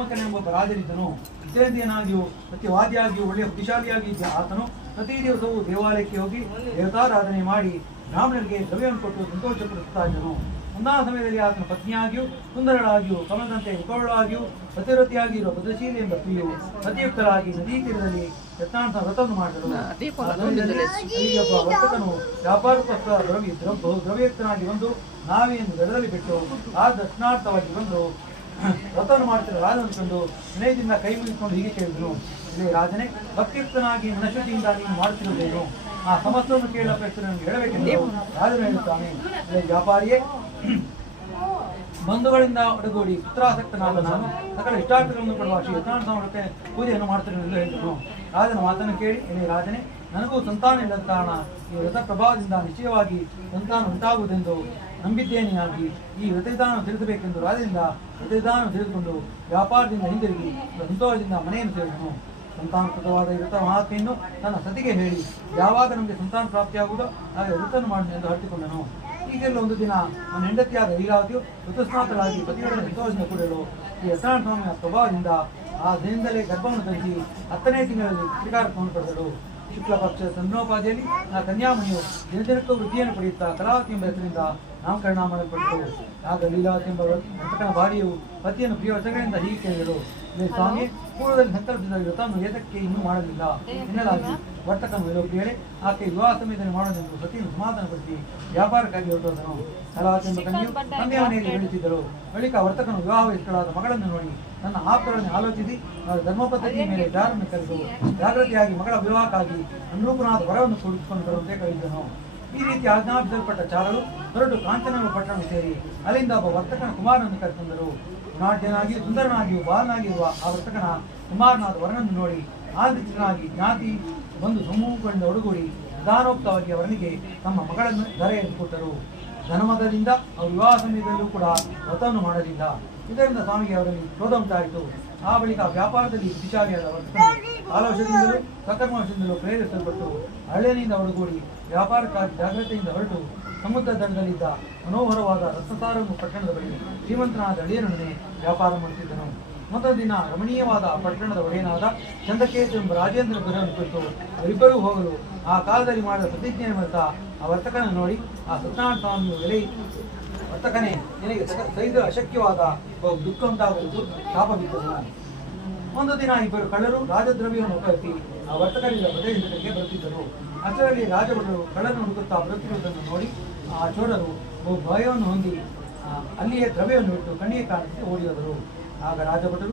ಎಂಬ ರಾಜನಿದ್ದನು. ವಿದ್ಯಾರ್ಥಿಯನಾಗಿಯೂ ಸತ್ಯವಾದಿಯಾಗಿಯೂ ಒಳ್ಳೆಯ ಬುದ್ಧಿಶಾಲಿಯಾಗಿದ್ದ ಆತನು ಪ್ರತಿ ದಿವಸವೂ ದೇವಾಲಯಕ್ಕೆ ಹೋಗಿ ದೇವತಾರಾಧನೆ ಮಾಡಿ ಬ್ರಾಹ್ಮಣರಿಗೆ ದ್ರವ್ಯವನ್ನು ಕೊಟ್ಟು ಸಂತೋಷಪಡಿಸುತ್ತಾ ಇದ್ದನು. ಒಂದಾದ ಸಮಯದಲ್ಲಿ ಆತನ ಪತ್ನಿಯಾಗಿಯೂ ಸುಂದರಳಾಗಿಯೂ ಕಮಲದಂತೆ ಮುಖಗಳಾಗಿಯೂ ಸತ್ಯವತಿಯಾಗಿರುವ ಭದ್ರಶೀಲಿ ಎಂಬ ಸ್ತ್ರೀಯು ಅತಿಯುಕ್ತರಾಗಿ ನದೀ ತೀರದಲ್ಲಿ ಯತ್ನಾಂತ ವ್ರತವನ್ನು ಮಾಡಿದರು. ಅಲ್ಲಿಗೆ ಒಬ್ಬ ವರ್ತಕನು ವ್ಯಾಪಾರಕ್ಕೋಸ್ಕರ ದ್ರವ್ಯಯುಕ್ತನಾಗಿ ಬಂದು ನಾವೆಯನ್ನು ದಡದಲ್ಲಿ ಬಿಟ್ಟು ಆ ದರ್ಶನಾರ್ಥವಾಗಿ ಬಂದು ವ್ರತವನ್ನು ಮಾಡುತ್ತಿರುವ ರಾಜನನ್ನು ಕಂಡು ವಿನಯದಿಂದ ಕೈ ಮುಗಿದುಕೊಂಡು ಹೀಗೆ ಕೇಳಿದನು, ಇದೇ ರಾಜನೇ, ಭಕ್ತಿಯುಕ್ತನಾಗಿ ಮನಶುದ್ಧಿಯಿಂದ ನೀನು ಮಾಡುತ್ತಿರುವುದೇನು? ಆ ಸಮಸ್ತವನ್ನು ಕೇಳುವ ಪ್ರಶ್ನೆ ನನಗೆ ಹೇಳಬೇಕೆಂದು ರಾಜನು ಹೇಳುತ್ತಾನೆ. ಇದೇ ವ್ಯಾಪಾರಿಯೇ, ಬಂಧುಗಳಿಂದ ಒಡಗೂಡಿ ಪುತ್ರಾಸಕ್ತನಾದ ನಾನು ಸಕಲ ಇಷ್ಟಾರ್ಥಗಳನ್ನು ಕೊಡುವ ಶ್ರೀ ಯತ್ನಾಥ ಪೂಜೆಯನ್ನು ಮಾಡುತ್ತೇನೆ ಎಂದು ಹೇಳಿದನು. ರಾಜನ ಮಾತನ್ನು ಕೇಳಿ, ಇದೇ ರಾಜನೇ, ನನಗೂ ಸಂತಾನ ಇಲ್ಲದ ಕಾರಣ ಈ ವ್ರತ ಪ್ರಭಾವದಿಂದ ನಿಶ್ಚಯವಾಗಿ ಸಂತಾನ ಉಂಟಾಗುವುದೆಂದು ನಂಬಿದ್ದೇನೆಯಾಗಿ ಈ ವ್ರತವಿಧಾನ ತಿಳಿಸಬೇಕೆಂದು ರಾಜನಿಂದ ವ್ರತವಿಧಾನ ತಿಳಿದುಕೊಂಡು ವ್ಯಾಪಾರದಿಂದ ಹಿಂದಿರುಗಿ ಸಂತೋಷದಿಂದ ಮನೆಯನ್ನು ಸೇರಿದನು. ಸಂತಾನಕೃತವಾದ ಈ ವ್ರತ ಮಹಾತ್ಮೆಯನ್ನು ತನ್ನ ಸತಿಗೆ ಹೇಳಿ, ಯಾವಾಗ ನಮಗೆ ಸಂತಾನ ಪ್ರಾಪ್ತಿಯಾಗುವುದೋ ಆಗ ವ್ರತವನ್ನು ಮಾಡಿದೆ ಎಂದು ಹರಟಿಕೊಂಡನು. ಈಗೆಲ್ಲ ಒಂದು ದಿನ ನನ್ನ ಹೆಂಡತಿಯಾದ ಲೀಲಾವತಿಯು ಋತುಸ್ನಾತಳಾಗಿ ಪತಿಯೊಡನೆ ಸಂತೋಷದಿಂದ ಕೂಡಲು ಈ ಯತ್ನಾಥ ಸ್ವಾಮಿಯ ಪ್ರಭಾವದಿಂದ ಆ ದಿನದಲ್ಲೇ ಗರ್ಭವನ್ನು ಧರಿಸಿ 10ನೇ ತಿಂಗಳಲ್ಲಿ ಶ್ರೀಕಾರತ್ವವನ್ನು ಪಡೆದಳು. ಶುಕ್ಲ ಪಕ್ಷದ ಸಂಧ್ರೋಪಾದಿಯಲ್ಲಿ ಆ ಕನ್ಯಾಮಣಿಯು ದಿನದಿನಕ್ಕೂ ವೃದ್ಧಿಯನ್ನು ಪಡೆಯುತ್ತಾ ಕಲಾವತಿ ಎಂಬ ಹೆಸರಿನಿಂದ ನಾಮಕರಣ ಮಾಡಲ್ಪಟ್ಟರು. ಆಗ ಲೀಲಾವತಿ ಎಂಬ ವರ್ತಕನ ಬಾರಿಯು ಪತಿಯನ್ನು ಪ್ರಿಯ ವಚನಗಳಿಂದ ಹೀಗೆ ಕೇಳಿದಳು, ಇದೇ ಸ್ವಾಮಿ, ಪೂರ್ವದಲ್ಲಿ ಸಂಕಲ್ಪಿಸಿದ ವ್ರತವನ್ನು ಏತಕ್ಕೆ ಇನ್ನೂ ಮಾಡಲಿಲ್ಲ ಎನ್ನಲಾಗಿ ವರ್ತಕನು ವಿಲೋಪಿಯಳೆ ಆಕೆ ವಿವಾಹ ಸಮಯದಲ್ಲಿ ಮಾಡೋದೆಂದು ಸತಿಯನ್ನು ಸಮಾಧಾನಪಡಿಸಿ ವ್ಯಾಪಾರಕ್ಕಾಗಿ ಹೊರಟೋದನು. ಕಲಾವತಿ ಎಂಬ ಕನ್ಯೆಯು ತಂದೆಯ ಮನೆಯಲ್ಲಿ ಬೆಳೆಯುತ್ತಿದ್ದಳು. ಬಳಿಕ ವರ್ತಕನು ವಿವಾಹ ವಯಸ್ಕಳಾದ ಮಗಳನ್ನು ನೋಡಿ ತನ್ನ ಆಪ್ತರನ್ನು ಆಲೋಚಿಸಿ ಅವರ ಧರ್ಮಪದ್ಧತಿಯ ಮೇಲೆ ಜಾರನ್ನು ಕರೆದು ಜಾಗೃತಿಯಾಗಿ ಮಗಳ ವಿವಾಹಕ್ಕಾಗಿ ಅನುರೂಪನಾದ ವರವನ್ನು ಕೂಡಿಸಿಕೊಂಡು ಬರುವಂತೆ ಕರೆದಿದ್ದನು. ಈ ರೀತಿ ಆಜ್ಞಾಪಿಸಲ್ಪಟ್ಟ ಚಾರರು ಹೊರಟು ಕಾಂಚನ ಪಟ್ಟಣ ಸೇರಿ ಅಲ್ಲಿಂದ ಒಬ್ಬ ವರ್ತಕನ ಕುಮಾರನನ್ನು ಕರೆತಂದರು. ನಾಟ್ಯನಾಗಿಯೂ ಸುಂದರನಾಗಿಯೂ ಬಾಲನಾಗಿರುವ ಆ ವರ್ತಕನ ಕುಮಾರನಾದ ವರನನ್ನು ನೋಡಿ ಆದಿತ್ಯನಾಗಿ ಜ್ಞಾತಿ ಬಂದು ಸಮೂಹಗಳಿಂದ ಒಡಗೂಡಿ ವಿಧಾನೋಕ್ತವಾಗಿ ಅವನಿಗೆ ತಮ್ಮ ಮಗಳನ್ನು ಧರೆಯನ್ನು ಕೊಟ್ಟರು. ಧನಮದದಿಂದ ಅವರು ವಿವಾಹ ಸಮಯದಲ್ಲೂ ಕೂಡ ವ್ರತವನ್ನು ಮಾಡಲಿಲ್ಲ. ಇದರಿಂದ ಸ್ವಾಮಿಗೆ ಅವರಲ್ಲಿ ಕ್ರೋಧ ಉಂಟಾಯಿತು. ಆ ಬಳಿಕ ವ್ಯಾಪಾರದಲ್ಲಿ ಬುದ್ಧಿಶಾಲಿಯಾದ ವರ್ತಕನು ಕಾಲೌಷಧಿಯಿಂದಲೂ ಸಕರ್ಮವಶದಿಂದಲೂ ಪ್ರೇರಿಸಲ್ಪಟ್ಟು ಹಳ್ಳಿಯಿಂದ ಒಡಗೂಡಿ ವ್ಯಾಪಾರಕ್ಕಾಗಿ ಜಾಗ್ರತೆಯಿಂದ ಹೊರಟು ಸಮುದ್ರ ದಡದಲ್ಲಿದ್ದ ಮನೋಹರವಾದ ರತ್ನಸಾರವನ್ನು ಪಟ್ಟಣದ ಬಳಿ ಶ್ರೀಮಂತನಾದ ಅಳಿಯನೊಡನೆ ವ್ಯಾಪಾರ ಮಾಡುತ್ತಿದ್ದನು. ಮೊದಲ ದಿನ ರಮಣೀಯವಾದ ಪಟ್ಟಣದ ಒಡೆಯನಾದ ಚಂದ್ರಕೇತು ಎಂಬ ರಾಜೇಂದ್ರ ಗುರುವನ್ನು ಕುರಿತು ಅವರಿಬ್ಬರೂ ಹೋಗಲು ಆ ಕಾಲದಲ್ಲಿ ಮಾಡಿದ ಪ್ರತಿಜ್ಞೆಯನ್ನು ಮರೆತ ಆ ವರ್ತಕನನ್ನು ನೋಡಿ ಆ ಸತ್ಯನಾರಾಯಣ ಸ್ವಾಮಿಯು, ವರ್ತಕನೇ, ನಿನಗೆ ಸೈದ ಅಶಕ್ಯವಾದ ದುಃಖ ಉಂಟಾಗುವುದು ಶಾಪ ಬಿದ್ದನು. ಒಂದು ದಿನ ಇಬ್ಬರು ಕಳ್ಳರು ರಾಜದ್ರವ್ಯವನ್ನು ಉಪಯೋಗಿಸಿ ಆ ವರ್ತಕರಿಂದ ಪ್ರದೇಶಗಳಿಗೆ ಬರುತ್ತಿದ್ದರು. ಅಷ್ಟರಲ್ಲಿ ರಾಜಭಟರು ಕಳ್ಳನ್ನು ಹುಡುಕುತ್ತಾ ಬರುತ್ತಿರುವುದನ್ನು ನೋಡಿ ಆ ಚೋರರು ಭಯವನ್ನು ಹೊಂದಿ ಅಲ್ಲಿಯೇ ದ್ರವ್ಯವನ್ನು ಬಿಟ್ಟು ಕಣ್ಣಿಗೆ ಕಾಣಿಸಿ ಓಡಿ ಹೋದರು. ಆಗ ರಾಜಭಟರು